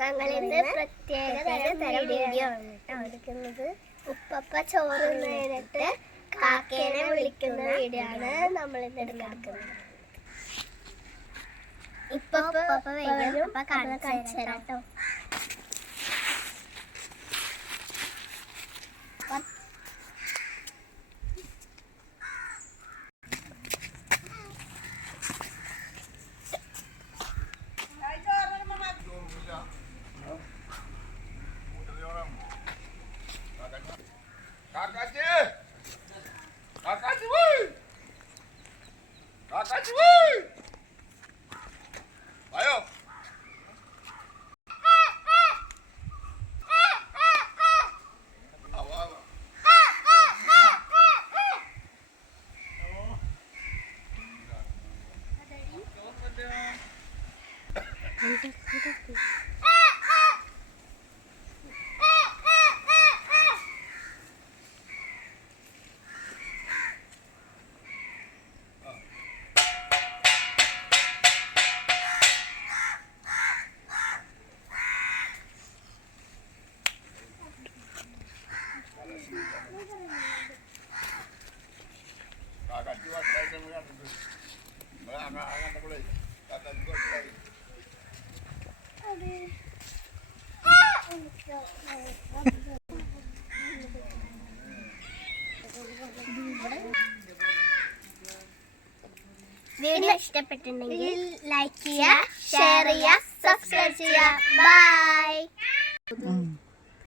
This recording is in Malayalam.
ഞങ്ങളിന്ന് പ്രത്യേക തരം വീഡിയോ ആണ് എടുക്കുന്നത്. ഉപ്പപ്പ ചോറ് നേരിട്ട് കാക്കേനെ വിളിക്കുന്ന വീഡിയോ ആണ് നമ്മളിന്ന് എടുക്കുന്നത്. ഉപ്പപ്പ വരും, കാണിച്ചു തരാം കേട്ടോ. വീഡിയോ ഇഷ്ടപ്പെട്ടിട്ടുണ്ടെങ്കിൽ ലൈക്ക് ചെയ്യുക, ഷെയർ ചെയ്യുക, സബ്സ്ക്രൈബ് ചെയ്യുക. ബൈ.